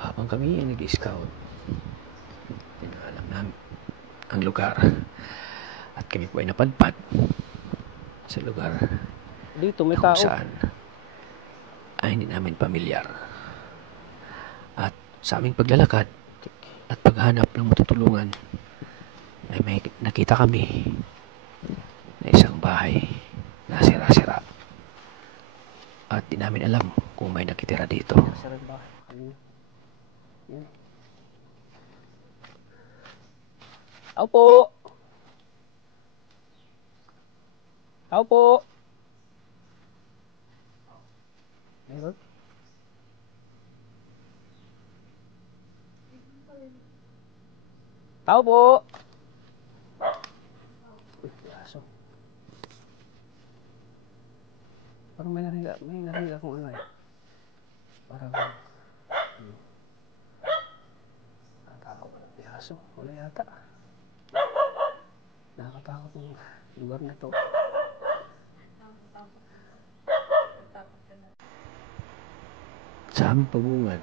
Habang kami ay nag-scout, tinaalam namin ang lugar at kami po ay napadpad sa lugar Dito may na kung tao. saan ay hindi namin pamilyar. At sa aming paglalakad at paghanap ng matutulungan ay may nakita kami na isang bahay na sira-sira at di namin alam kung may nakitira dito. Sira yung bahay. Yan. Tao po! Tao po! Meron? Tao po! Uy, aso. Parang may narinig akong ano eh. Parang nakatakot. May aso. Wala yata. Nakakatakot yung lugar na to. Sa aming pabungad,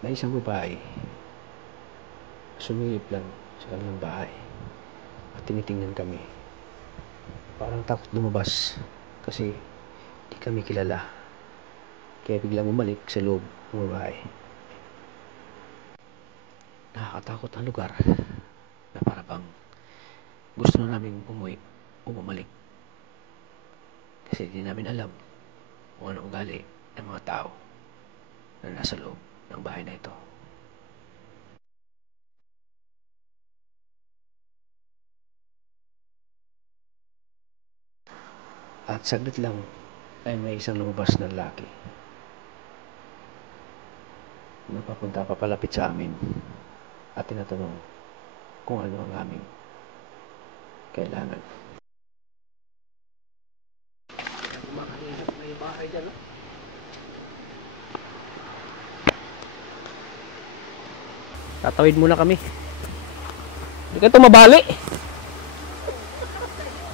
may isang babae sumilip lang sa kanilang bahay at tinitingnan kami. Parang takot lumabas kasi di kami kilala. Kaya biglang bumalik sa loob ng bahay. Nakakatakot ang lugar na para bang gusto na namin umuwi o bumalik. Kasi di namin alam kung ano ugali ng mga tao na nasa loob ng bahay na ito. At saglit lang ay may isang lumabas na lalaki. Napapunta papalapit sa amin at tinatanong kung ano ang aming kailangan. May bahay dyan, no? Tatawid muna kami. Hindi ka tumabali.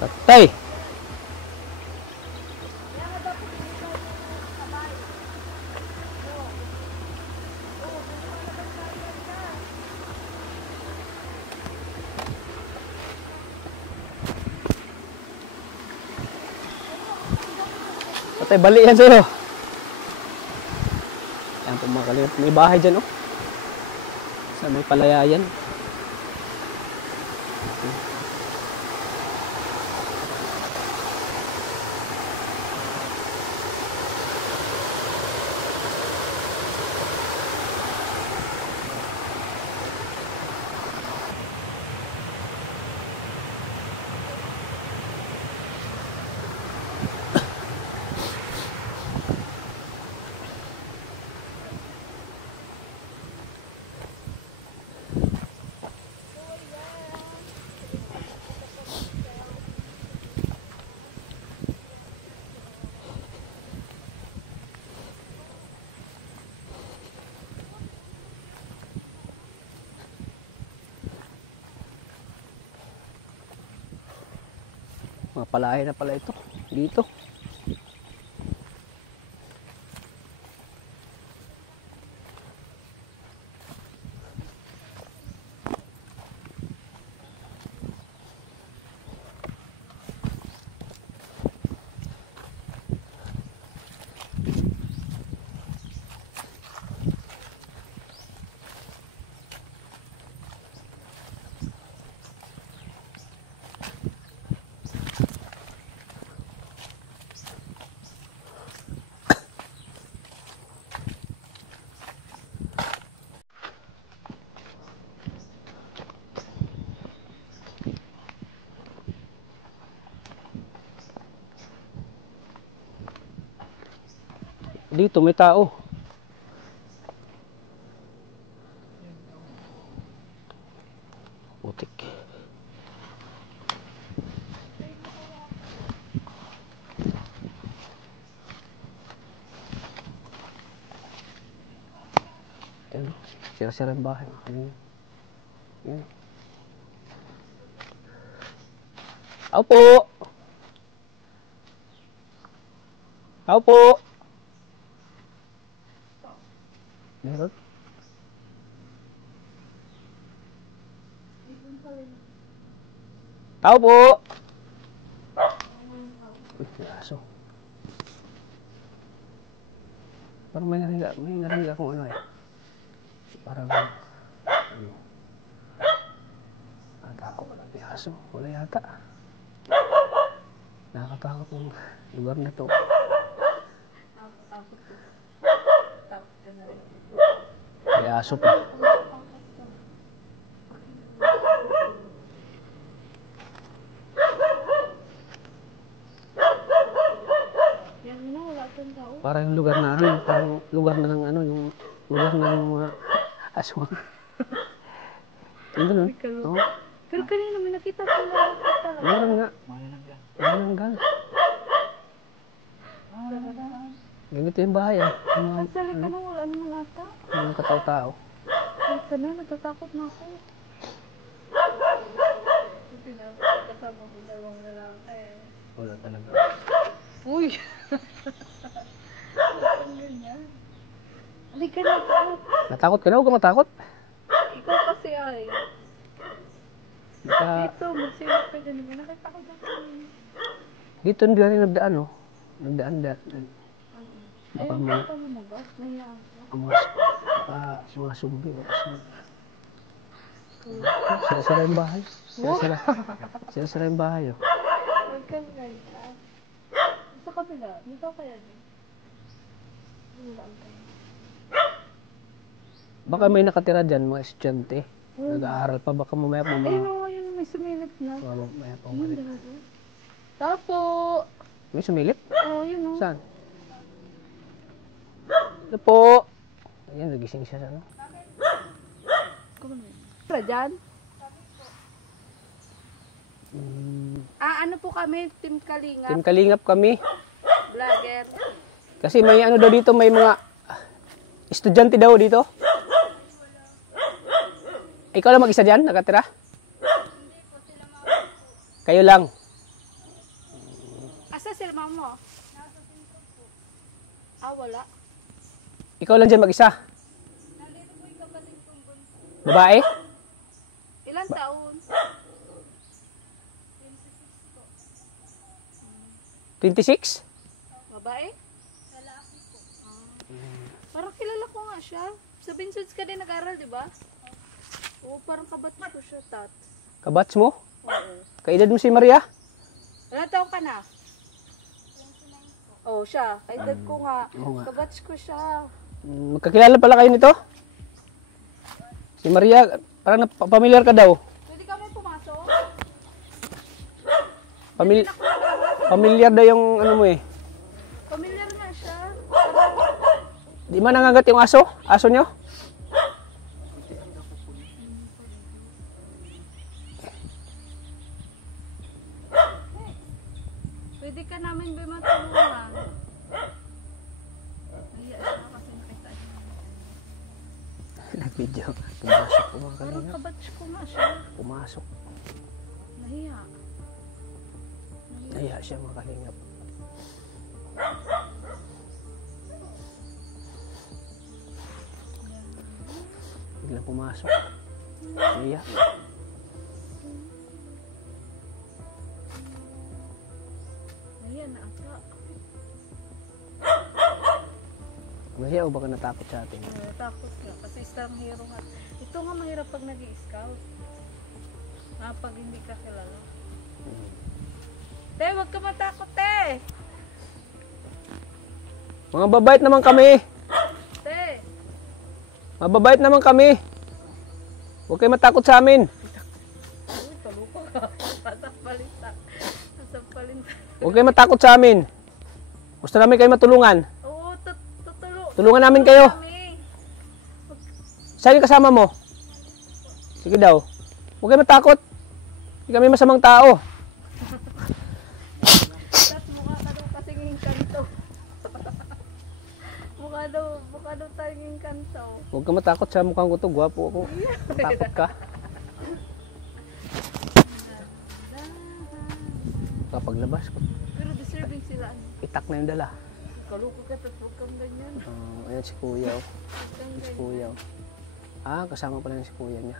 Tatay. Tatay, bali yan sa'yo. Yan po mga kalingap. May bahay dyan, oh. Sa may palayayan. Mga palayan na pala ito. Dito. Dito may tao. Putik. Yan. Sira-sira yung bahay. Yan. Tao po! Tao po! Meron? Tao po! Uy, may aso. Parang may narinig akong ano eh. Parang, ano. Ako wala may aso. Wala yata. Nakakatakot ng lugar na to. May aso pa. Parang yung lugar na ano, parang lugar na ng ano, yung lugar na ng mga aswang. Yung ganun. Oo. Pero kanina may nakita ko na nakita. Meron nga. Mananggal. Ganito yung bahay ah. Ang sali ka na, wala naman ata. Mga katao-tao. Ay, ka na, natatakot na ako. Kasama ko dalawang lalaki. Wala talaga. Uy! Ang ganyan. Halika na po. Natakot ka na? Huwag ka matakot. Ikaw kasi ay. Dito, magsilap ka dyan. May nakita ko dyan. Dito hindi rin nagdaan oh. Nagdaan. Baka Ay, mga, pa lumabas. Nahiyaan ko. mga sumbi. Sila yung bahay. Sila yung bahay oh. Huwag kang ganyan. Sa kabila, dito kaya din. Wala ang ganyan. Baka may nakatira dyan, mga estudyante. Nag-aaral pa, baka mamaya pa Ayun o, ayun, may sumilip na. mamaya pa Ayun, umalit. dalawa. Tapo! May sumilip? Oh, yun o. Saan? Ito po. Ayan, nagising siya sa ano. Tara dyan? Hmm, Ano po kami, Team Kalingap, Team Kalingap kami. vlogger. Kasi may ano daw dito, may mga estudyante daw dito. Ikaw lang mag-isa dyan, nakatira? Kayo lang. Asa sila mo? Wala. Ikaw lang dyan mag-isa. Babae? Ilan taon? 26? Babae? Lalaki po. Parang kilala ko nga siya. Sa Binsuds ka din nag-aral, di ba? Oo, parang kabat ko siya, tat. Kabats mo? Oo. Kaedad mo si Maria? Ilan taon ka na? 29 po. Oo, siya. Kaedad ko nga. Oo nga. Kabats ko siya. Magkakilala pala kayo nito? Si Maria, parang pamilyar ka daw. Pwede kami pumasok? Pamilyar daw yung ano mo eh. Familiar nga siya. Di man nangagat yung aso? Aso nyo? Pwede ka namin ba matulungan? Nahiya siya kasi nakita niya. Nag-video. Pumasok po mga Parang kalingap. kabatch ko nga siya. Pumasok. Nahiya. Nahiya siya mga kalingap. Biglang pumasok. Nahiya. Nahiya na ata. Nahiya o baka natakot sa atin? Natakot ka kasi isang hero nga. Ito nga mahirap pag nag-i-scout. Pag hindi ka kilala. Te, huwag ka matakot, te! Mga babait naman kami. Te! Mababait naman kami. Huwag kayo matakot sa amin. Uy, palupa ka. Pasang palinta. Pasang palinta. Huwag kayo matakot sa amin. Gusto namin kayo matulungan. Oo, Tulungan namin kayo. kami. Saan yung kasama mo? Sige daw. Huwag kayo matakot. Hindi kami masamang tao. Tapos mukha ka daw kasing inkanto. mukha daw tayong inkanto. Huwag ka matakot sa mukhang ko to. Gwapo ako. Matakot ka. Kapaglabas ko. Pero deserving sila. Itak na yung dala. Kaluko ka, huwag kang ganyan. Ayan si kuya, oh. Huwag kang Si ganyan. kuya, oh. Kasama pala si kuya niya.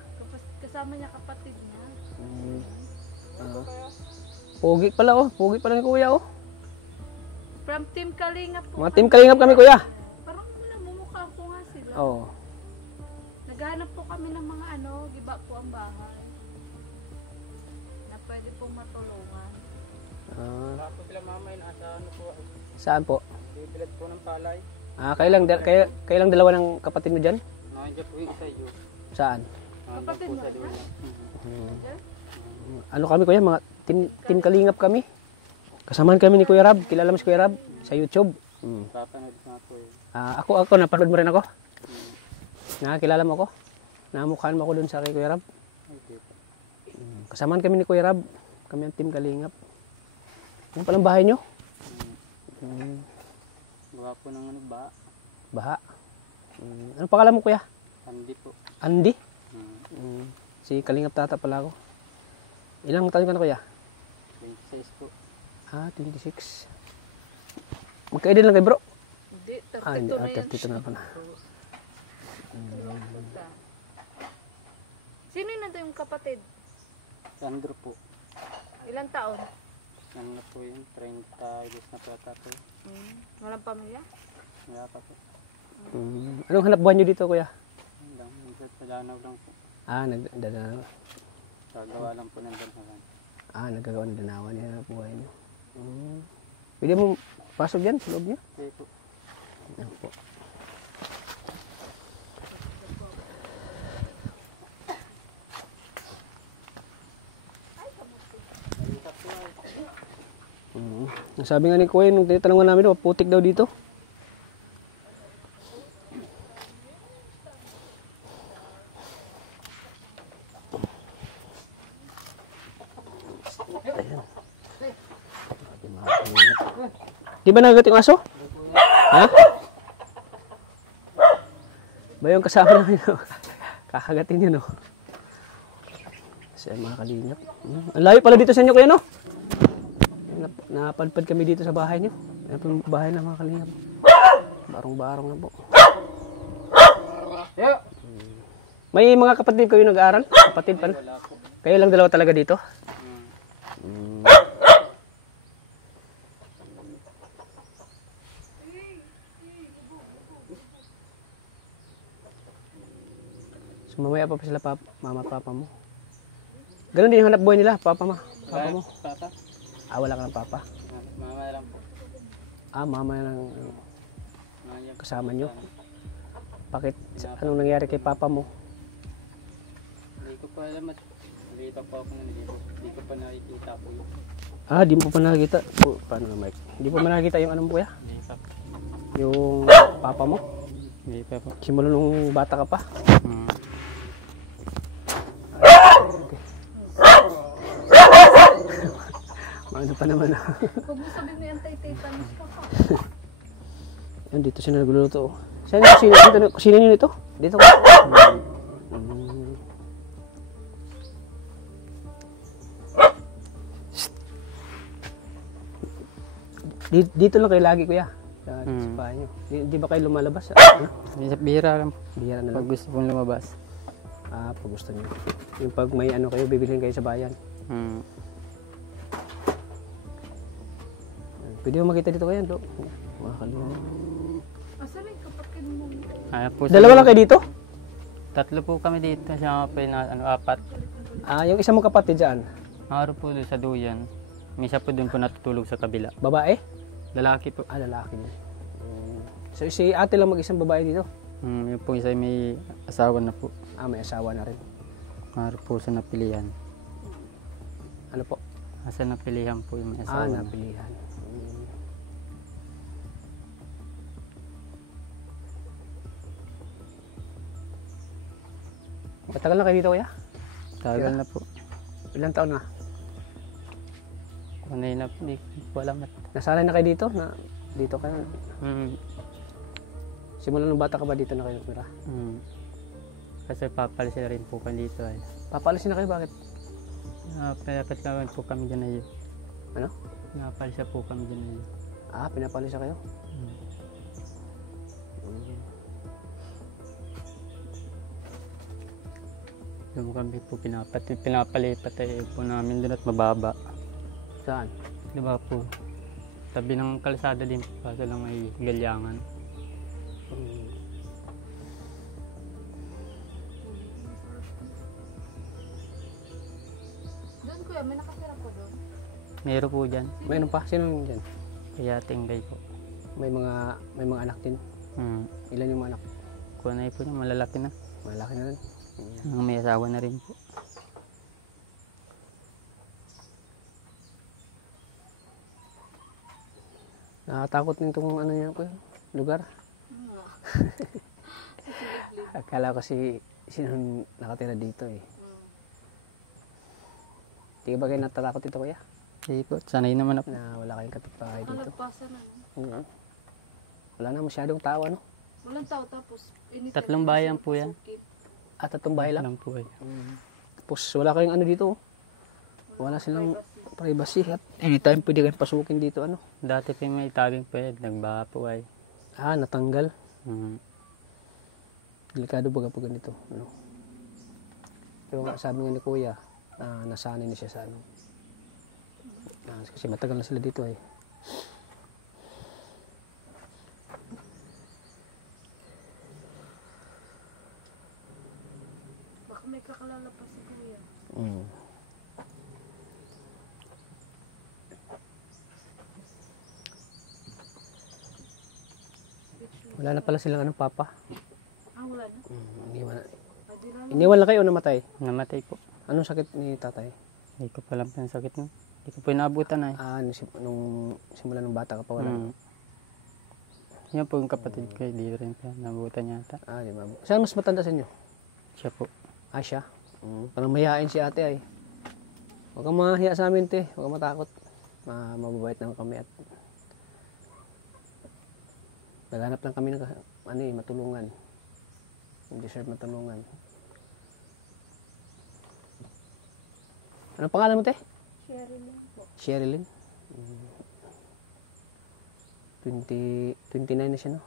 Kasama niya kapatid niya. Pogi pala, oh. Pogi pala ni kuya, oh. From Team Kalingap po. Mga team kalingap kami, kuya. Parang namumukha po nga sila. Oo. Naghahanap po kami ng mga giba po ang bahay. Na pwede pong matulungan. Tapos sila mama yun, asa ano po, Saan po? bibilat po ng palay. Kailang dalawa ng kapatid mo dyan? Nandiyan po yung isa yun. Saan? Nandiyan Kapatid po mo, sa dulo. Ano kami, kuya? Mga team kalingap kami. Kasamahan kami ni Kuya Rab. Kilala mo si Kuya Rab? Sa YouTube. Papanood nga po yun. Ako, napanood mo rin ako? Nakakilala mo ako? Namukhaan mo ako dun sa kay Kuya Rab. Okay po. Kasamahan kami ni Kuya Rab. Kami ang team kalingap. Ano palang bahay nyo? Gawa po ng ano ba? Baha. Ano pangalan mo, kuya? Hindi po. Andy? Si Kalingap Tata pala ako. Ilang taon ka na, kuya? 26 po. 26. Magka-edad lang kayo, bro? Hindi, 32 Hindi. na yan. 32 na pala. Sino na yung kapatid? Sandro po. Ilang taon? Ano na po yun? 30 years na po ata po. Walang pamilya? Wala pa po. Anong hanap buhay nyo dito, kuya? Yun lang. Minsan sa Danau lang po. Gagawa lang po ng dalharan. Nagkagawa ng danawan yung hanap buhay nyo. Pwede mo pasok dyan sa loob nyo? Okay po. Ayan po. Sabi nga ni Kuya, nung tinatanungan namin, putik daw dito. Di ba nagagat yung aso? Ha? Ba yung kasama namin? Kakagatin yun, no? Kasi mga kalingap. Ang layo pala dito sa inyo, kuya, no? Napadpad kami dito sa bahay niyo. Ayan po yung bahay ng mga kalingap. Barong-barong na po. May mga kapatid kayo nag-aaral? Kapatid pa na? Kayo lang dalawa talaga dito? So mamaya pa sila mama at papa mo. Ganun din yung hanap buhay nila, papa mo. Tata? Wala ka ng papa? Mama lang po. Mama lang Nandiyan po. kasama nyo. Bakit? Anong nangyari kay papa mo? Hindi ko pa alam at nakita po ako ng libo. Hindi ko pa nakikita po yun. Di mo pa nakikita. Paano na, Mike? Di mo pa nakikita yung anong kuya? Hindi pa. Yung papa mo? Hindi pa po. Simula nung bata ka pa? Ano pa naman Huwag mo sabihin mo yung anti-tetanus ka pa. Yan, dito sila nagluluto. Saan yung kusina nyo nito? Dito ko. Dito lang kayo lagi, kuya. Sa bahay nyo. Di ba kayo lumalabas? Bihira lang. Bihira na Pag lang. gusto pong lumabas. Pag gusto nyo. Yung pag may ano kayo, bibilhin kayo sa bayan. Pwede mo makita dito kayo, do. Makakalina. Asan yung kapatid mo? Dalawa lang kayo dito? Tatlo po kami dito. Siya pa yung apat. Yung isa mong kapatid dyan, Araw po doon sa duyan. Misa po doon po natutulog sa kabila. babae? Lalaki po. Lalaki din. So si ate lang mag-isang babae dito? Yung po isa may asawa na po. May asawa na rin. Araw po sa napilihan. Ano po? Asa napilihan po yung may asawa na. Napilihan. Matagal na kayo dito, kuya? Tagal na po. Ilang taon na? Kunay na po. Di ko alam at. Nasanay na kayo dito? Dito ka na? Mm. Simula nung bata ka ba dito na kayo natira? Kasi papalis na rin po kami dito. Papalisin na kayo, bakit? Dapat naman po kami dyan na yun. Ano? Napalis na po kami dyan na yun. Pinapalisa kayo? Yung kami po pinapalipat po namin din at mababa. Saan? Di ba po? Tabi ng kalsada din po, kaso lang may galyangan. Doon kuya, may nakatira po doon. Meron po dyan. Mayroon pa? Sino yung dyan? Kaya tinggay po. May mga anak din. Ilan yung mga anak? Kunay po niya, malalaki na. Malaki na rin. May asawa na rin po. Nakatakot din itong ano niya po, lugar. Akala ko sino nakatira dito eh. Hindi ba kayo natatakot dito kuya? Hindi po, sanay naman ako. Na wala kayong kapitbahay dito. Nalagpasan na. Mhm. Wala na masyadong tao ano? Walang tao tapos. Tatlong bayan po yan. At tatong bahay lang. Alam po eh. Tapos wala kayong ano dito. Wala silang privacy. At anytime pwede kayong pasukin dito ano. Dati po may tabing po eh, nagbaha po ay. Natanggal. Mm. Delikado baga po ganito. Ano? Pero nga, sabi nga ni kuya, nasanay na siya sa ano. Kasi matagal na sila dito eh. Baka may kakalala pa si kuya. Wala na pala silang anong papa. Wala na. Iniwan lang kayo o namatay? Namatay po. Anong sakit ni tatay? Hindi ko pa lang ang sakit mo. Hindi ko po inaabutan ay. Nung simula nung bata ka pa wala. Yan po yung kapatid ko, hindi rin pa naabutan yata. Di ba? Saan mas matanda sa inyo? Siya po. Siya? Parang mayayain si ate ay. Huwag kang mahiya sa amin te. Huwag kang matakot. Mababait naman kami at naghanap lang kami ng matulungan. Yung deserve matulungan. Anong pangalan mo te? Sherilyn po. Sherilyn? 29 na siya no?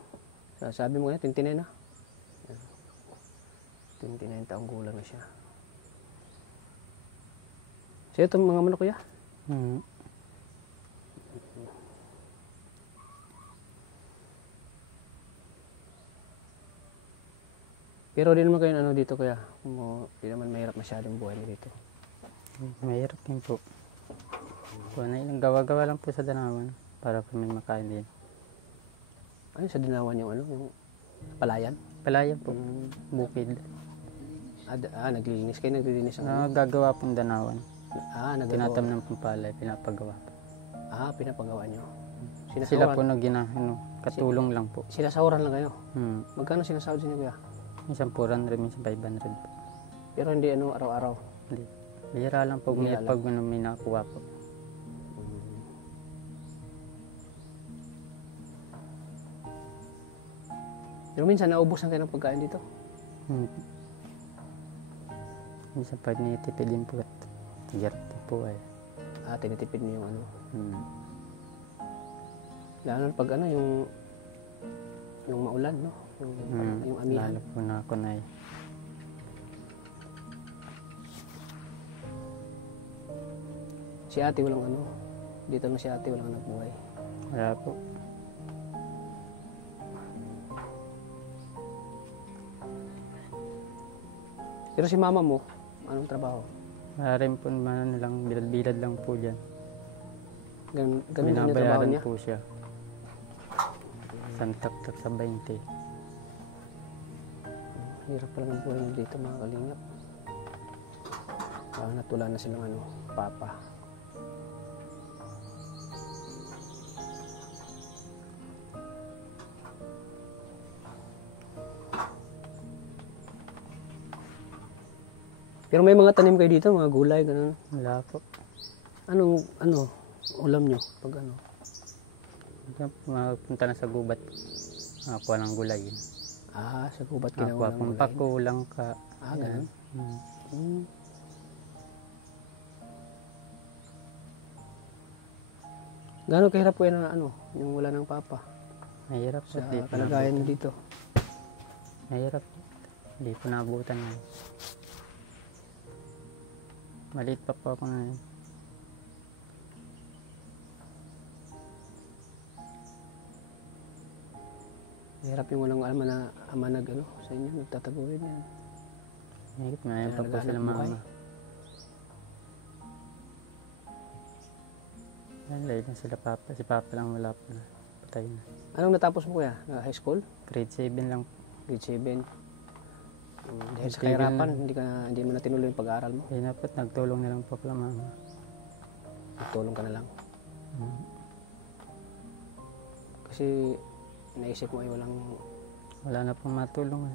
Sabi mo nga 29 na? 29 taong gulang na siya. So itong mga manok kuya? Pero di naman kayo ano dito kuya? Di naman mahirap masyadong buhay niyo dito. Mahirap din po. Kunay lang, gawa-gawa lang po sa Danawan para po may makain din. Ano sa Dinawan yung ano? Yung palayan? Palayan po. Bukid. Naglilinis kayo, naglilinis ang Gagawa pong Danawan. nagagawa. Tinatam ng pampalay, pinapagawa po. Pinapagawa nyo. Sila po katulong lang po. Sinasahuran lang kayo. Magkano sinasahod sa inyo kuya? Minsan 400, minsan 500 po. Pero hindi araw-araw. Hindi. Bihira lang po, Bihira pag may nakuha po. Pero minsan naubos na kayo ng pagkain dito. Minsan pag nitipid din po at tigat po ay. Tinitipid niyo yung ano. Lalo na pag yung maulan, no? Yung amihan. Lalo po na kunay. Si ate walang dito na si ate walang anak buhay. Wala po. Pero si mama mo, anong trabaho? Wala rin po lang, bilad-bilad lang po dyan. Ganun din yung trabaho Binabayaran niya? po siya. Isang tak-tak sa 20. Hirap pala ng buhay niyo dito mga kalingap. Natula na silang papa. Pero may mga tanim kayo dito, mga gulay, gano'n. Wala po. Anong, ulam nyo? Pag Mapunta na sa gubat. Nakakuha ng gulay. sa gubat Nakakuha ginawa ng pang gulay. pako, langka. Ganun. Gano'ng kahirap po yan na ano, yung wala ng papa Mahirap po. sa Di po kalagayan naabutan. dito. Mahirap. Hindi po naabutan na. Maliit pa po ako na yun. Mahirap yung walang ama nag ano, sa inyo, nagtataguin yan. Mahirap. Mayroon pa po Naghahanap sila buhay. mama. Layo na sila papa. Si papa lang wala po na. Patay na. Anong natapos mo kuya? High school? Grade 7 lang. Grade 7. Dahil sa Grade 7 kahirapan, lang. hindi mo na tinuloy yung pag-aaral mo. Kaya na po, nagtulong na lang po kala mama. Nagtulong ka na lang. Hmm. Kasi naisip mo ay Wala na pong matulong.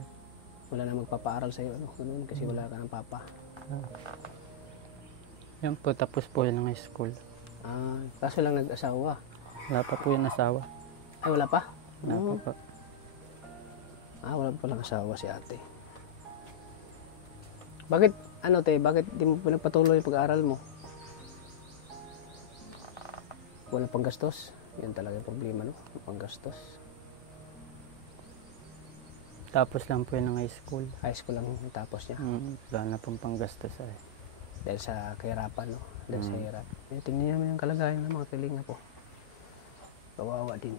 wala na magpapaaral sa'yo. Ano, ganun, kasi wala ka ng papa. Yan po, tapos po yun ng high school. Kaso lang nag-asawa. Wala pa po yung asawa. Ay, wala pa? Wala pa po. Wala pa palang asawa si ate. Bakit, bakit di mo pinagpatuloy yung pag-aaral mo? Wala pang gastos? Yan talaga yung problema, no? Pang gastos. Tapos lang po yun ng high school. High school lang tapos niya. Wala na pong panggastos ay. Dahil sa kahirapan, no? Dahil sa hirap. Tingnan niyo naman yung kalagayan ng mga kalinga po. Kawawa din.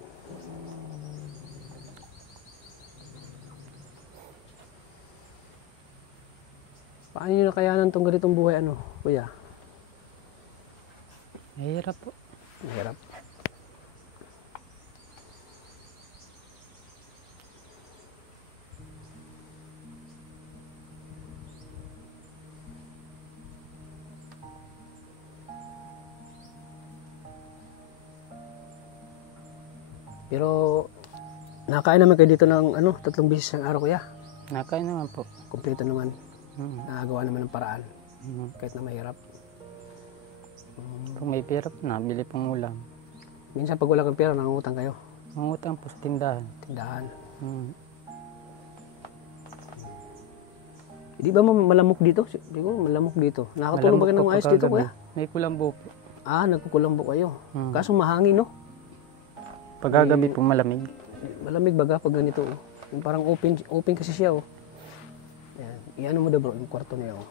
Paano nyo nakayanan tong ganitong buhay, kuya? Mahirap po. Mahirap. Pero nakain naman kayo dito ng 3 beses ang araw, kuya. Nakain naman po. Kumpleto naman. Mm. Nakagawa naman ng paraan. Mm. Kahit na mahirap. Kung may pera po, nabili pong ulam. Minsan pag wala kang pera, nangungutang kayo. Mangutang po sa tindahan. Tindahan. Mm. Di ba malamok dito? Di ko malamok dito. Nakakatulog ba kayo ng ayos dito, kuya? May kulambo po. Nagkukulambo kayo. Mm. Kaso mahangin, no? Pagkagabi po malamig. Malamig baga pag ganito, oh. Yung parang open kasi siya, oh. Ayan. Iyan mo daw, bro, yung kwarto niya, oh.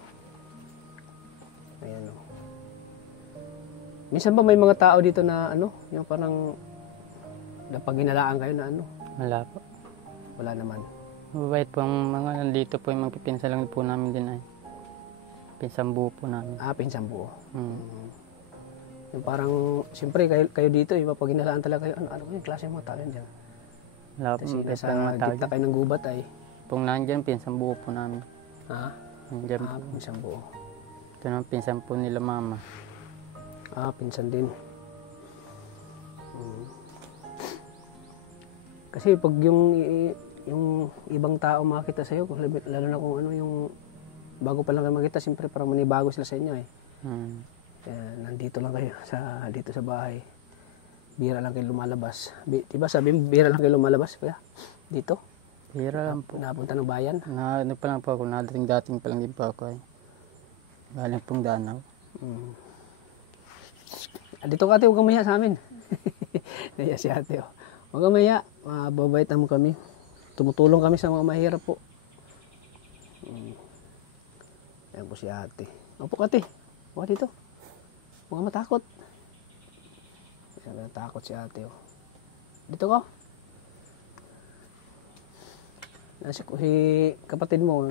Ayan, oh. Minsan ba may mga tao dito na, yung parang napaginalaan kayo na Wala po. Wala naman. Mabait po ang mga nandito po yung magpipinsa lang po namin din ay. Pinsang buo po namin. Pinsang buo. Mm. Yung parang, siyempre, kayo dito, yung mapaginalaan talaga kayo. Ano yung klase mga tao yan dyan? Wala po. Kasi Nasa nasa gitna kayo ng gubat ay. Kung nandyan, pinsang buo po namin. Nandyan po. Pinsang buo. Ito naman pinsan po nila mama. Pinsan din. Kasi pag yung ibang tao makita sa'yo, lalo na kung yung bago pa lang kayo makita, siyempre parang manibago sila sa inyo eh. Kaya nandito lang kayo dito sa bahay. Bira lang kayo lumalabas. Diba sabi mo, bira lang kayo lumalabas, kuya? Dito? Bira lang po. Napunta ng bayan? Ano pa lang po ako, nadating-dating pa lang din po ako eh. Galing pong Danau. Dito ka ate, huwag kang mahiya sa amin. Naya si ate, oh. Huwag kang mahiya. Mababait naman kami. Tumutulong kami sa mga mahirap po. Ayan po si ate. Opo ka ate. Huwag dito. Huwag kang matakot. Natakot si ate, oh. Dito ka. Si kapatid mo,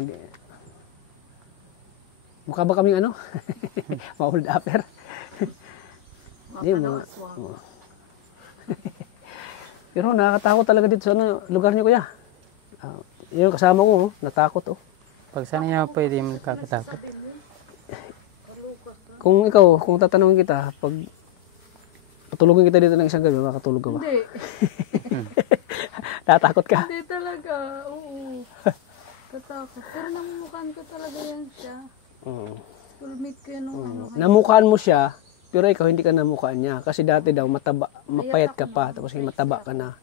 mukha ba kaming ma-hold upper? Hindi mo. Pero nakakatakot talaga dito sa lugar niyo, kuya. Yung kasama ko, natakot, oh. Pag sana niya pwede mo kakatakot. Kung tatanungin kita, pag patulogin kita dito ng isang gabi, makatulog ka ba? Hindi. Natakot ka? Hindi talaga. Oo. Tatakot. Pero namumukhaan ko talaga yan siya. Schoolmate ko yan nung Namukhaan mo siya, pero ikaw hindi ka namukhaan niya. Kasi dati daw, mapayat ka pa, tapos mataba ka na.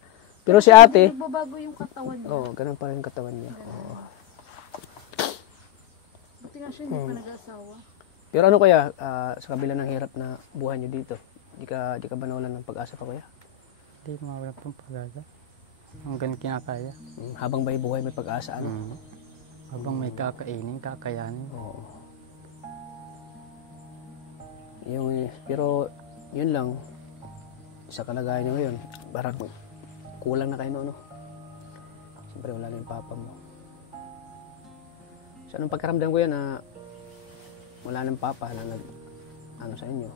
Pero si ate, nagbabago yung katawan niya. ganun pa rin yung katawan niya. Buti nga siya hindi pa nag-asawa. Pero kaya, sa kabila ng hirap na buhay niyo dito, Di ka ba nawalan ng pag-asa pa, kuya? Hindi mawala pong pag-asa. Hanggang kinakaya. Habang may buhay, may pag-asa, ano? Habang may kakainin, kakayanin. Oo. Pero, yun lang, sa kalagayan niyo ngayon, parang kulang na kayo, no? Siyempre, wala na yung papa mo. So, anong pagkaramdam ko yan na wala ng papa na ano sa inyo?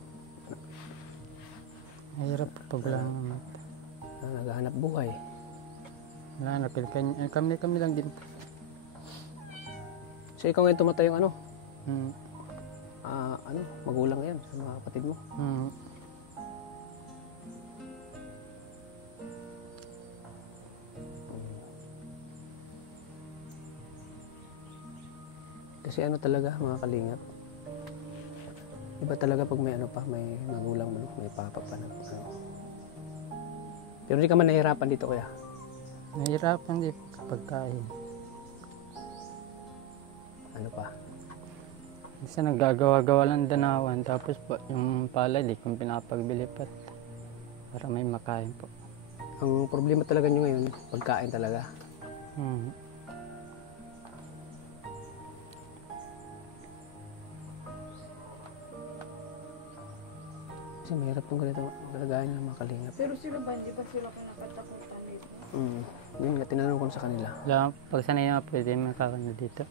Mahirap pag wala naman. Na naghahanap buhay. Wala na, kami lang din po. So, ikaw ngayon tumatay yung ano? Hmm. Magulang yan sa mga kapatid mo. Hmm. Kasi ano talaga, mga kalingap. Iba talaga pag may ano pa, may magulang mo, may papa pa na ano. Pero di ka man nahihirapan dito, kuya. Nahirapan din po kapag kain. Ano pa? Kasi naggagawa-gawa lang danawan, tapos po, yung palay, di kong pinapagbili pa para may makain po. Ang problema talaga nyo ngayon, pagkain talaga. Hmm. Kasi mahirap tong ganito, kalagayan ng mga kalingap. Pero sila ba, hindi ba sila kinakatakutan dito? Yun nga, tinanong ko na sa kanila. Wala, pag sanay na pwede makakano dito.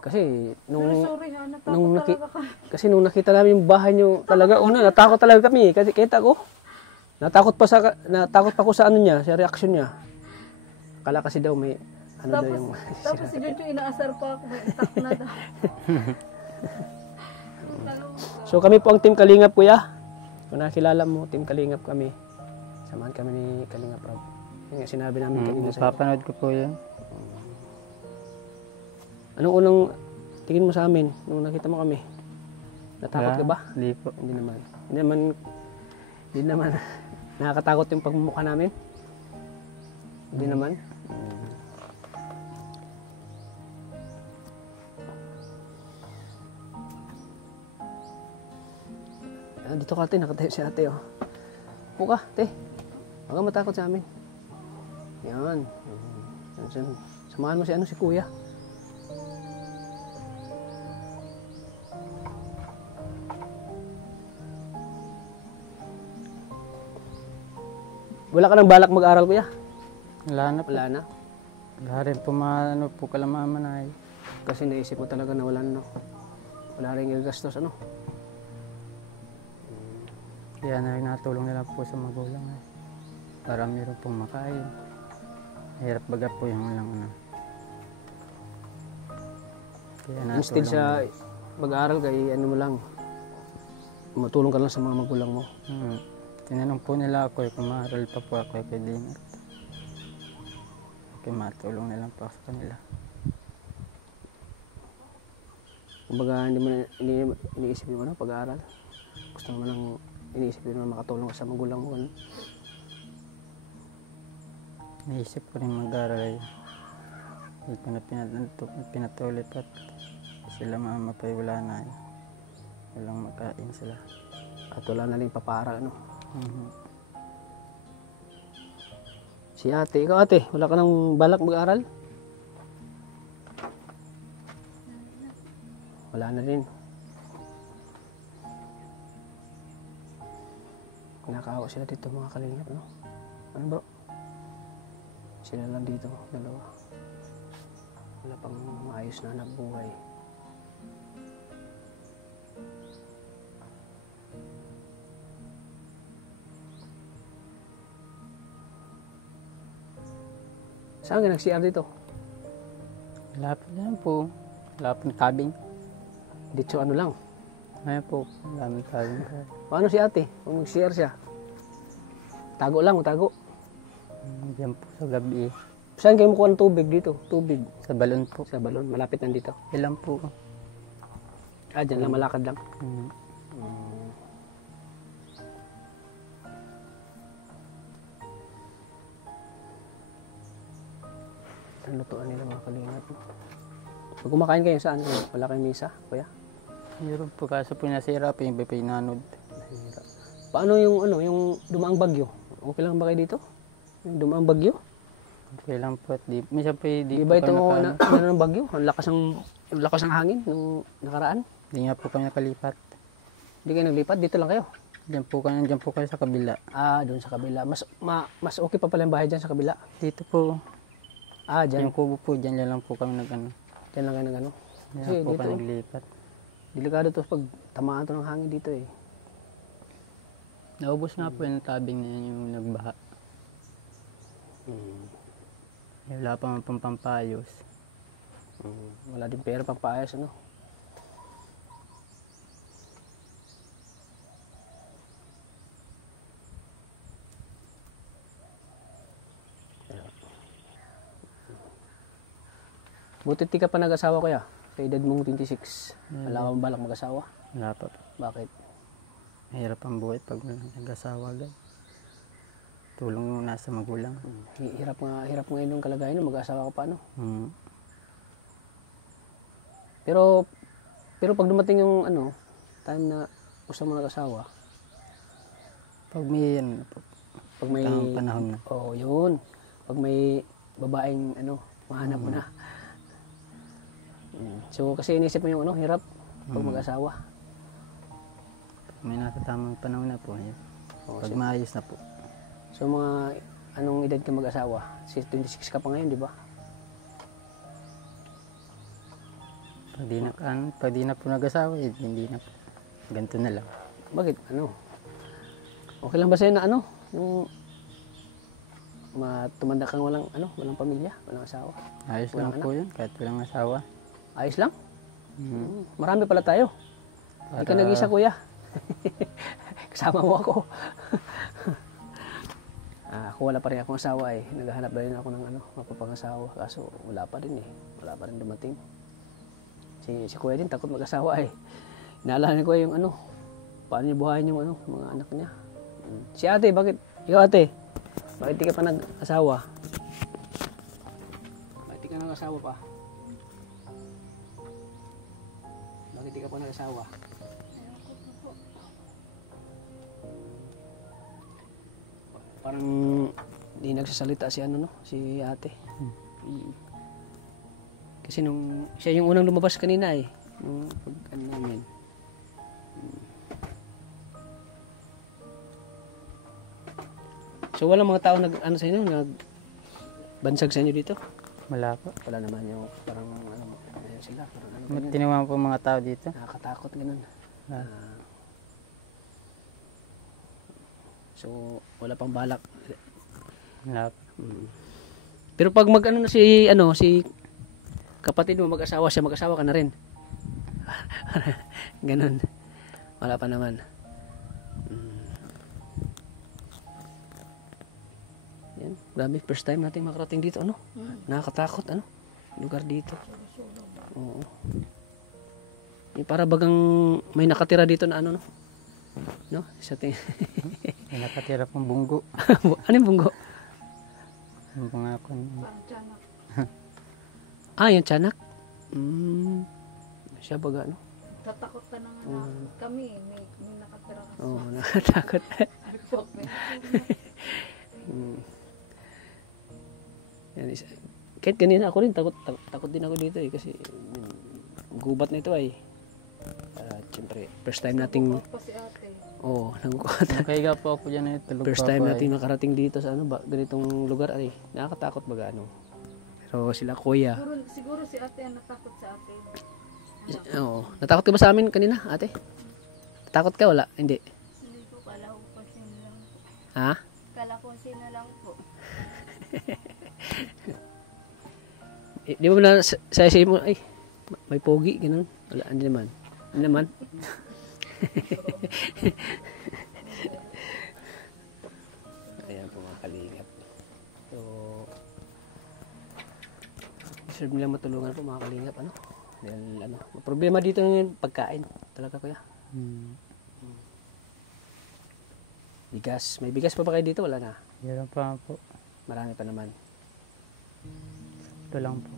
Kasi, Pero sorry ha, natakot nung talaga ka. kasi nung nakita namin yung bahay nyo, talaga, natakot talaga kami. Kasi kita ko, natakot pa ko sa ano niya, sa reaksyon niya. Akala kasi daw may, ano daw yung... Tapos si Jojo inaasar pa ako, may itak na daw. So kami po ang Team Kalingap, kuya. Kung nakilala mo, Team Kalingap kami. Samahan kami ni Kalingap Rob. Yung nga sinabi namin kanina sa Papanood ko po yun. Anong unang tingin mo sa amin nung nakita mo kami? Natakot ka ba? Hindi po. Hindi naman nakakatakot yung pagmumukha namin. Hindi naman. Dito ka, ate. Nakatayo si ate, oh. Upo ka, ate. Huwag kang matakot sa amin. Yan. Samahan mo si kuya. Wala ka ng balak mag-aral, kuya? Wala na po. Wala na. Wala rin po ano po kalamaman ay. Kasi naisip mo talaga na wala na. Wala rin gagastos, ano? Kaya natulong na lang po sa magulang ay. Para meron pong makain. Hirap baga po yung walang ano. Kaya Instead natulong. sa mag-aaral kay ano mo lang, matulong ka lang sa mga magulang mo. Tinanong po nila ako kung maaral pa po ako kay Dinat. Kaya matulong na lang po ako sa kanila. Kumbaga hindi mo iniisip yung ano, pag-aaral. Gusto mo lang iniisip yung makatulong ka sa magulang mo. Ano? Naisip ko rin mag-aaral ay. Hindi ko na pinatuloy at sila mama pa wala na ay. Walang makain sila. At wala na rin papara, ano. Mhm. Si ate, ikaw ate, wala ka nang balak mag-aaral? Wala na rin. Nakakawa sila dito mga kalingap, no? Ano bro? Sila lang dito, dalawa. Wala pang maayos na anak buhay. Saan ka nag-CR dito? Lapit lang po. Lapit na cabin. Dito ano lang. Ngayon po, daming cabin. Paano si ate? Kung nag-CR siya? Tago lang, tago. Diyan po sa gabi. Saan kayo makuha ng tubig dito? Tubig. Sa balon po. Sa balon, malapit lang dito. Ilan po. Dyan lang, malakad lang. Hmm. Ang lutuan nila mga kalingap. Pag kumakain kayo, saan kayo? Wala kayong misa, kuya? Meron po kaso po nasira po yung iba pa inanod. Nahihirap. Paano yung ano, yung dumaang bagyo? Okay lang ba kayo dito? Yung dumaang bagyo? Okay lang po. At minsan po di Di po ba ito kami ano ng bagyo? Ang lakas ng hangin nung nakaraan. Hindi nga po kami nakalipat. Hindi kayo naglipat, dito lang kayo. Diyan po kayo sa kabila. Doon sa kabila. Mas okay pa pala yung bahay dyan sa kabila. Dito po, Dyan. yung kubo po, dyan lang po kami nag-ano. Dyan lang kayo nag ano. Diyan Kasi po dito, kami naglipat. delikado to pag tamaan to ng hangin dito eh. Naubos nga po yung tabing na yan yung nagbaha. Wala pa man pang pampayos. Wala din pera pang paayos ano. Buti di ka pa nag-asawa kuya. Sa edad mong 26. Wala kang balak mag-asawa. Wala pa po. Bakit? Mahirap ang buhay pag nag-asawa agad. Tulong yung nasa magulang. Hirap nga yung kalagayan no, mag-asawa ka pa ano. Pero pag dumating yung ano, time na gusto mo nag-asawa, Pag may yan po. pag may Tamang panahon na. yun. Pag may babaeng ano, mahanap mo na. So kasi inisip mo yung ano, hirap pag mag-asawa. Pag may nasa tamang panahon na po. Yan. Pag so- maayos na po. So mga anong edad ka mag-asawa? 26 ka pa ngayon, di ba? Pag di na po nag-asawa, hindi na po. Ganito na lang. Bakit? Ano? Okay lang ba sa'yo na ano? Yung tumanda kang walang pamilya, walang asawa. Ayos Walang lang po yun, kahit walang asawa. Ayos lang? Marami pala tayo. Hindi ka nag-isa kuya. Kasama mo ako. Ako wala pa rin akong asawa eh. Naghahanap na rin ako ng mapapangasawa. Kaso wala pa rin eh. Wala pa rin dumating. Si kuya din takot mag-asawa eh. Inaalala ko yung paano niya buhayin yung mga anak niya. Si ate, bakit? Ikaw ate, bakit di ka pa nag-asawa? Bakit di ka nag-asawa pa? Bakit di ka pa nag-asawa? Parang di nagsasalita si ate. Kasi siya yung unang lumabas kanina eh. Nung pag namin. So walang mga tao sa inyo, bansag sa inyo dito? Wala po. Wala naman yung parang ayun sila. Parang Tiniwan po mga tao dito. nakakatakot ganun. So wala pang balak. Wala po. Pero pag si kapatid mo mag-asawa siya, mag-asawa ka na rin. Ganun. Wala pa naman. Yan. Grabe, first time natin makarating dito, Nakakatakot, lugar dito. Oo. Yung para bagang may nakatira dito na no? Sa May nakatira pong bunggo. ano yung bunggo? Yung pangako niya. Yung tiyanak. Siya baga, Tatakot ka na nga na. Kami, may nakatira ka. Oo, nakatakot. Yan, kahit kanina ako rin, takot din ako dito eh. Kasi gubat na ito ay. Siyempre, first time nating... Pa si ate. Nagukuhat. Nakahiga po ako dyan tulog First pa time ako natin makarating dito sa ganitong lugar ay. Nakakatakot baga Pero sila kuya. Siguro si ate ang natakot sa ate. Oo. Natakot ka ba sa amin kanina, ate? Natakot ka? Wala? Hindi. Hindi ko, kala ko pa sino lang po. Ha? Kala ko sino lang po. Di ba na sa mo, ay, may pogi, ganun. Wala, hindi naman. Hindi naman. Ayan po mga kalingap. So, deserve nilang matulungan po mga kalingap, Dahil, problema dito yung pagkain. Talaga kuya. Bigas. May bigas pa ba kayo dito? Wala na. Yan pa po. Marami pa naman. Ito lang po.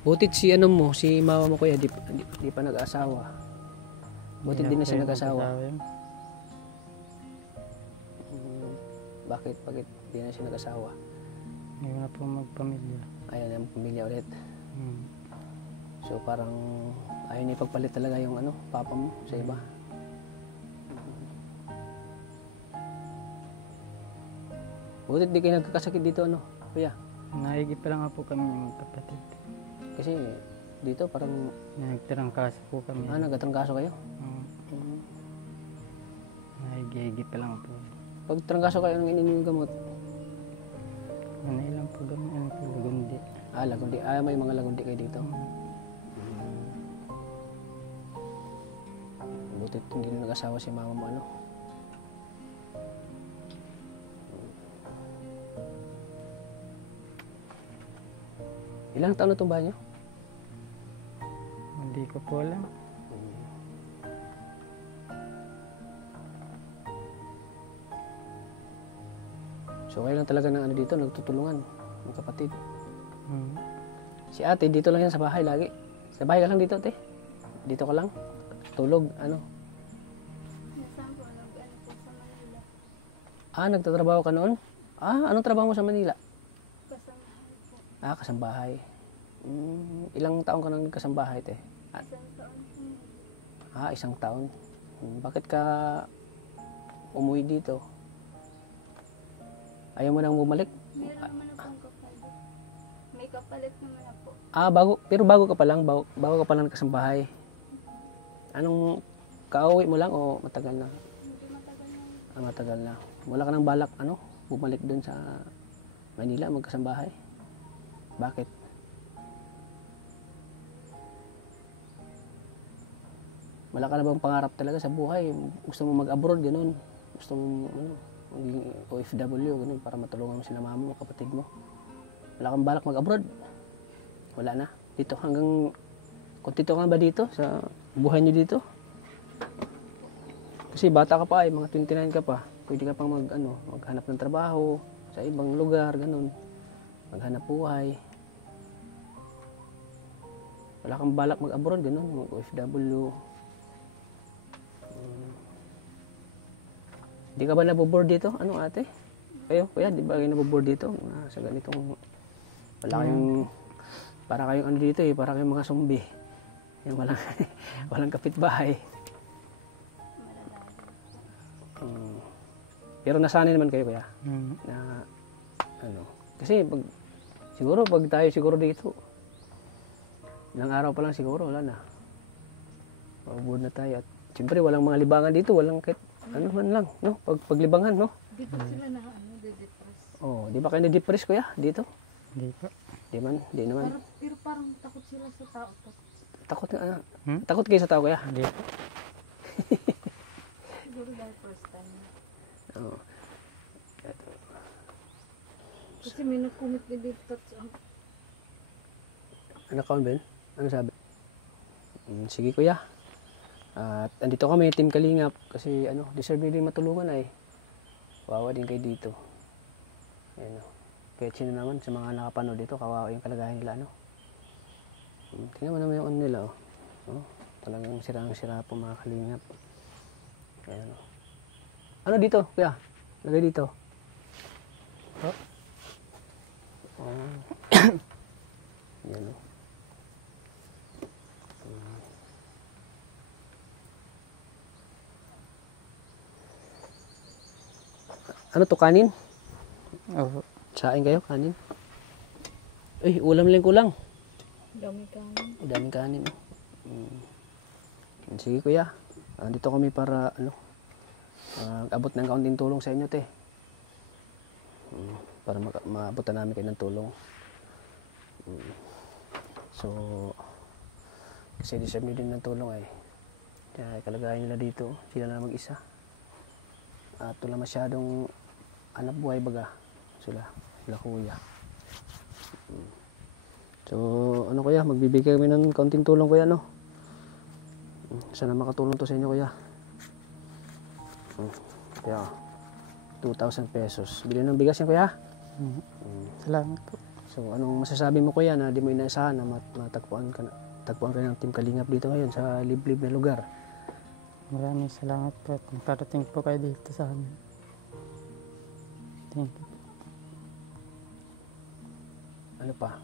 Butit si ano mo, si mama mo kuya, di pa nag-asawa. Butit din na siya nag-asawa. Bakit? Bakit di na siya nag-asawa? Ayaw na po magpamilya. Ayaw na yung pamilya ulit. Hmm. So parang ayaw niya ipagpalit talaga yung ano, papa mo sa iba. Butit di kayo nagkakasakit dito ano, kuya? Naigi pa lang po kami yung kapatid. Kasi dito parang Nagtirangkaso po kami. nagkatrangkaso kayo. Naigi pa lang po. Pag trangkaso kayo, anong ininom yung gamot? Ano lang po kami, ano po, lagundi. Lagundi. May mga lagundi kayo dito. Butit hindi na nag-asawa si mama mo ano. Ilang taon na itong bahay niyo? Hindi ko po alam. So kayo lang talaga ng ano dito, nagtutulungan ng kapatid. Hmm. Si ate, dito lang yan sa bahay lagi. Sa bahay ka lang dito, te. Dito ka lang. Tulog, ano. Nasaan po, nag-ano po sa Manila. Nagtatrabaho ka noon? Anong trabaho mo sa Manila? Kasamahan po. Kasambahay. Ilang taon ka nang kasambahay, te? Isang taon po. Isang taon. Bakit ka umuwi dito? Ayaw mo nang bumalik? Meron naman na pong kapalit. May kapalit naman na po. Pero bago ka pa lang, bago ka pa lang kasambahay. Anong, kauwi mo lang o matagal na? Hindi matagal na. Matagal na. Wala ka nang balak, bumalik dun sa Manila, magkasambahay? Bakit? Wala ka na bang pangarap talaga sa buhay? Gusto mo mag-abroad, ganun? Gusto mo, maging OFW, ganun, para matulungan mo sila mama mo, kapatid mo? Wala kang balak mag-abroad? Wala na? Dito hanggang, kontento ka ba dito sa buhay niyo dito? Kasi bata ka pa mga 29 ka pa. Pwede ka pang maghanap ng trabaho sa ibang lugar, ganun. Maghanap buhay. Wala kang balak mag-abroad, ganun, mag-OFW. Di ka ba naboboard dito? Ano ate? Kayo, kuya, di ba kayo naboboard dito? Sa ganitong, wala kayong, para kayong dito para kayong mga zombie. Yung walang kapitbahay. Pero nasanay naman kayo kuya na kasi pag tayo siguro dito ilang araw pa lang siguro wala na, mabuboard na tayo at siyempre walang mga libangan dito, walang kahit man lang paglibangan Di ba sila na de-depress? di ba kayo na-depress kuya dito? Hindi po. Di naman. Pero parang takot sila sa tao. Takot nga takot kayo sa tao kuya? Hindi po. Siguro dahil first time. Kasi may nag-commit na dito sa Ano ka, Ben? Ano sabi? Sige kuya. At andito kami, Team Kalingap. Kasi deserve nyo din matulungan ay. Kawawa din kayo dito. Ayan Kahit sino naman sa mga nakapanood dito, kawawa yung kalagayan nila. Tingnan mo naman yung nila. Talagang sirang-sira po mga Kalingap. Ayan Ano dito, kuya? Lagay dito. Ayan Ano to, kanin? Oo. Sain kayo, kanin? Ulam lang kulang. dami kanin. Daming kanin. Sige kuya. Dito kami para abot ng kaunting tulong sa inyo, te. Para maabutan namin kayo ng tulong. So, kasi deserve nyo din ng tulong ay. Kaya kalagayan nila dito, sila na mag-isa. At wala masyadong hanap buhay baga. Sila kuya. So, kuya, magbibigay kami ng kaunting tulong kuya, Sana makatulong to sa inyo kuya. Kaya, 2,000 pesos. Bili ng bigas yan kuya. Salamat po. So anong masasabi mo kuya na di mo inaasahan na matagpuan ka ng Team Kalingap dito ngayon sa liblib na lugar? Maraming salamat po at nakarating po kayo dito sa amin. Thank you. Ano pa?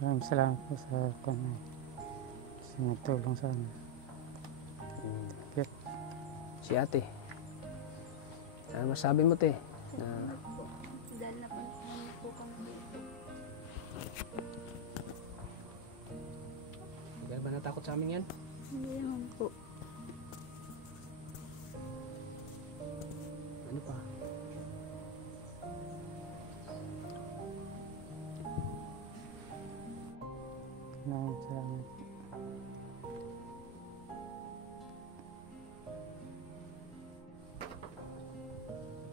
Maraming salamat po sa nagtulong sa amin. Thank you. Si ate. Ano masabi mo te? Na Dahil napansin po kami dito. Kaya ba natakot sa amin yan? Hindi naman po. Ano pa? Maraming salamat.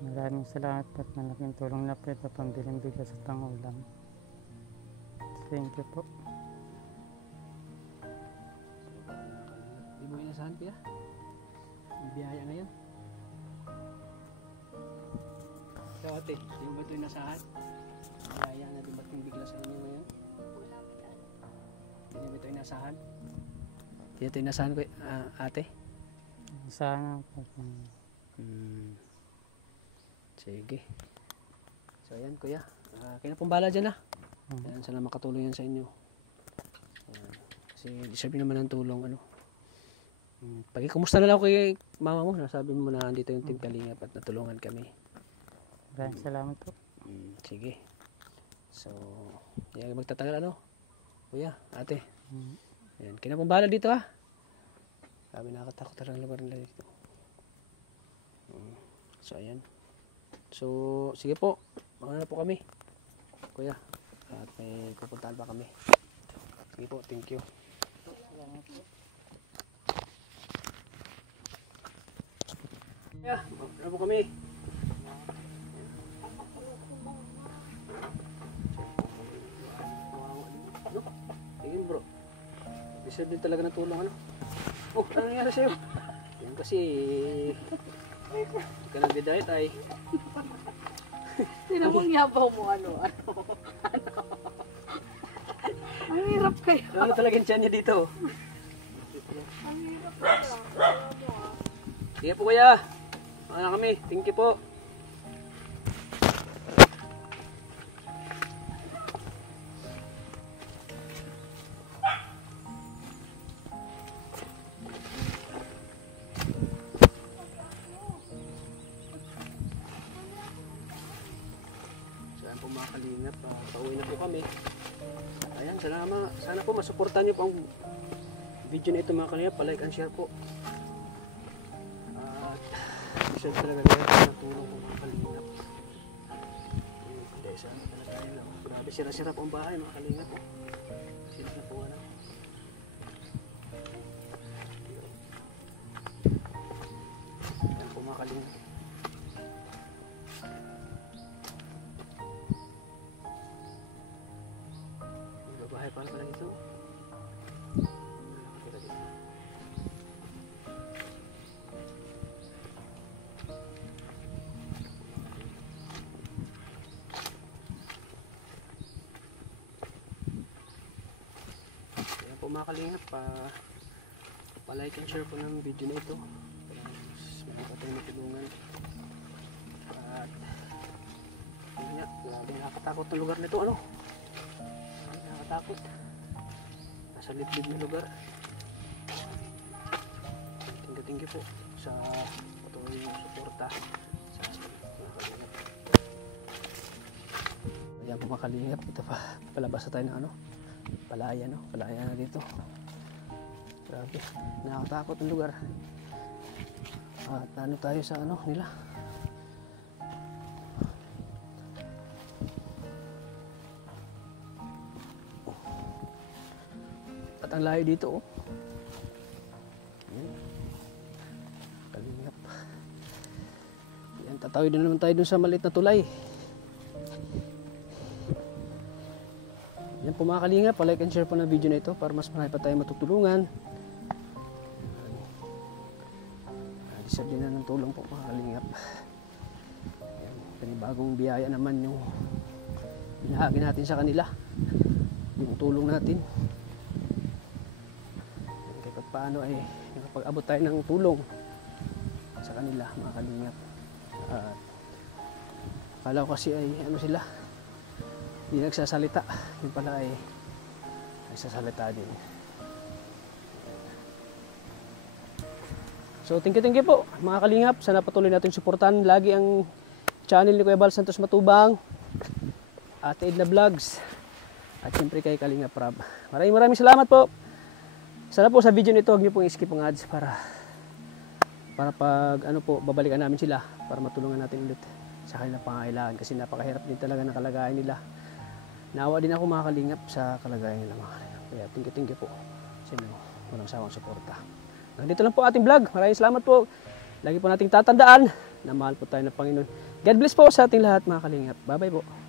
Maraming salamat po at malaking tulong na po ito pambiling bigas at pangulam. Thank you po. Di mo inasahan kuya? May biyaya ngayon? Ikaw ate, di mo ba ito inasahan? Biyaya na dumating bigla sa inyo ngayon? Hindi mo ito inasahan? Hindi ito inasahan kuya, ate? Sana po. Sige. So ayan kuya, kayo na pong bala dyan Ayan, sana makatulong yan sa inyo. Ayan. Kasi deserve naman ng tulong Kumusta na lang ako kay mama mo? Nasabi mo na andito yung Team Kalingap at natulungan kami. Maraming salamat po. Sige. So, yan magtatagal kuya, ate. Ayan, kayo na pong bala dito Sabi nakakatakot na lang lugar nila dito. So ayan. So, sige po. Mga na po kami. Kuya. At may pupuntahan pa kami. Sige po, thank you. Kuya, ano po kami? Ano? Tingin bro. Deserve din talaga ng tulong Oh, ano nangyari sa'yo? Yan kasi hindi ka nag-diet ay. Tinamang yabaw mo Ang hirap kayo. Ano talaga yung tiyan niya dito? Ang hirap kayo. Sige po kuya. Mga na kami. Thank you po. Saan po mga kalingap. Pauwi na po kami. Ayan, sana po masuportahan niyo po ang video na ito mga kalingap. Pa-like and share po. At deserve talaga nila natulong po mga kalingap. Dahil saan talaga tayo grabe sira-sira po ang bahay mga kalingap po. Sira na po Ayan po mga kalingap. Bahay pa pala ito. Kaya po mga kalingap, pa-like and share po ng video na ito. Meron pa tayong matulungan. At yun nga, grabe nakakatakot ng lugar nito Nakakatakot. Nasa liblib na lugar. Thank you po sa patuloy yung suporta sa Ayan po mga kalingap. Ito pa. Palabas na tayo ng Palaya Palaya na dito. Grabe. Nakakatakot ng lugar. At tayo sa nila. At ang layo dito Kalingap. Yan, tatawid na naman tayo dun sa maliit na tulay. Yan po mga kalingap, pa-like and share po ng video na ito para mas marami pa tayo matutulungan. Deserve din na ng tulong po mga kalingap. Yan, panibagong biyaya naman yung Inahagi natin sa kanila yung tulong natin. Kahit paano ay nakapag-abot tayo ng tulong sa kanila, mga kalingap. At akala ko kasi ay ano sila, hindi nagsasalita. Yung pala ay nagsasalita din. So thank you po mga kalingap. Sana patuloy natin suportahan lagi ang channel ni Kuya Bal Santos Matubang, Ate Edna Vlogs, at siyempre kay Kalingap Rab. Maraming salamat po. Sana po sa video nito huwag niyo pong i-skip ang ads para pag ano po babalikan namin sila para matulungan natin ulit sa kanilang pangangailangan kasi napakahirap din talaga ng kalagayan nila. Naawa din ako mga kalingap sa kalagayan nila mga kalingap. Kaya thank you po sa inyo walang sawang suporta. Nandito lang po ating vlog. Maraming salamat po. Lagi po nating tatandaan na mahal po tayo ng Panginoon. God bless po sa ating lahat mga kalingap. Bye bye po.